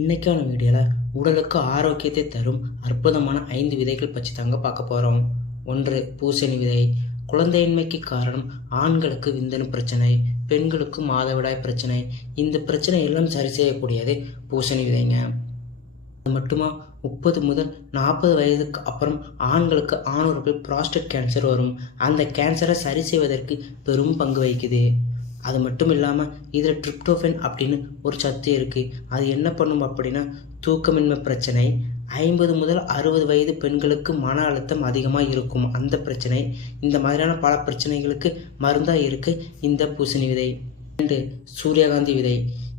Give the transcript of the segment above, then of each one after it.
இன்னைக்கான வீடியோவில் உடலுக்கு ஆரோக்கியத்தை தரும் அற்புதமான 5 விதைகள் பற்றி தாங்க பார்க்க போகிறோம். 1. பூசணி விதை. குழந்தையின்மைக்கு காரணம் ஆண்களுக்கு விந்தணு பிரச்சனை, பெண்களுக்கு மாதவிடாய் பிரச்சனை. இந்த பிரச்சனை எல்லாம் சரி செய்யக்கூடியது பூசணி விதைங்க. அது மட்டுமா 30 முதல் 40 வயதுக்கு அப்புறம் ஆண்களுக்கு ஆணவர்கள் புரோஸ்டேட் கேன்சர் வரும். அந்த கேன்சரை சரி செய்வதற்கு பெரும் பங்கு வகிக்குது. அது மட்டும் இல்லாமல் இதில் ட்ரிப்டோஃபன் அப்படின்னு ஒரு சத்து இருக்குது. அது என்ன பண்ணும் அப்படின்னா தூக்கமின்மை பிரச்சனை, 50 முதல் 60 வயது பெண்களுக்கு மன அழுத்தம் அதிகமாக இருக்கும் அந்த பிரச்சனை, இந்த மாதிரியான பல பிரச்சனைகளுக்கு மருந்தாக இருக்குது இந்த பூசணி விதை. 2. சூரியகாந்தி விதை.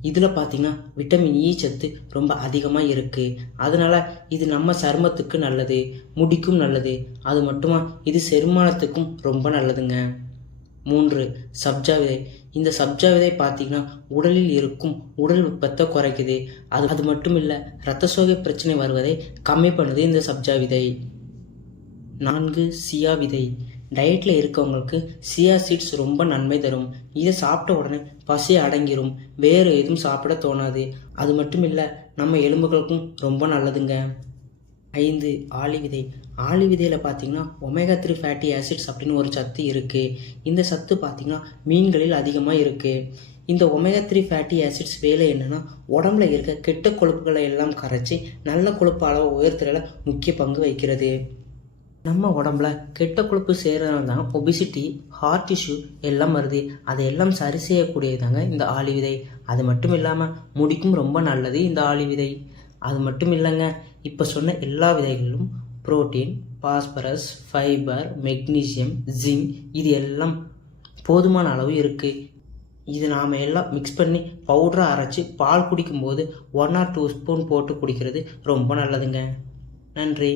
இதில் பார்த்திங்கன்னா விட்டமின் இ சத்து ரொம்ப அதிகமாக இருக்குது. அதனால் இது நம்ம சருமத்துக்கு நல்லது, முடிக்கும் நல்லது. அது மட்டுமா இது செரிமானத்துக்கும் ரொம்ப நல்லதுங்க. 3. சப்ஜா விதை. இந்த சப்ஜா விதை பார்த்திங்கன்னா உடலில் இருக்கும் உடல் வெப்பத்தை குறைக்குது. அது மட்டும் இல்லை, இரத்த சோகை பிரச்சனை வருவதை கம்மி பண்ணுது இந்த சப்ஜா விதை. 4. சியா விதை. டயட்டில் இருக்கவங்களுக்கு சியா சீட்ஸ் ரொம்ப நன்மை தரும். இதை சாப்பிட்ட உடனே பசி அடங்கிரும், வேறு எதுவும் சாப்பிட தோணாது. அது மட்டும் இல்லை, நம்ம எலும்புகளுக்கும் ரொம்ப நல்லதுங்க. 5. ஆளி விதை. ஆளி விதையில் பார்த்தீங்கன்னா ஒமேகா 3 ஃபேட்டி ஆசிட்ஸ் அப்படின்னு ஒரு சத்து இருக்குது. இந்த சத்து பார்த்திங்கன்னா மீன்களில் அதிகமாக இருக்குது. இந்த ஒமேகா 3 ஃபேட்டி ஆசிட்ஸ் வேலை என்னென்னா உடம்புல இருக்க கெட்ட கொழுப்புகளை எல்லாம் கரைச்சி நல்ல கொழுப்பு அளவை உயர்த்துறதுல முக்கிய பங்கு வகிக்கிறது. நம்ம உடம்புல கெட்ட கொழுப்பு சேர்றதுனால தான் ஒபிசிட்டி, ஹார்ட் இஷ்யூ எல்லாம் வருது. அதையெல்லாம் சரி செய்யக்கூடியதாங்க இந்த ஆளி விதை. அது மட்டும் இல்லாமல் முடிக்கும் ரொம்ப நல்லது இந்த ஆளி விதை. அது மட்டும் இல்லைங்க, இப்போ சொன்ன எல்லா விதைகளிலும் protein, phosphorus, fibre, magnesium, zinc இது எல்லாம் போதுமான அளவு இருக்குது. இது நாம் எல்லாம் மிக்ஸ் பண்ணி பவுடராக அரைச்சி பால் குடிக்கும்போது 1 or 2 ஸ்பூன் போட்டு குடிக்கிறது ரொம்ப நல்லதுங்க. நன்றி.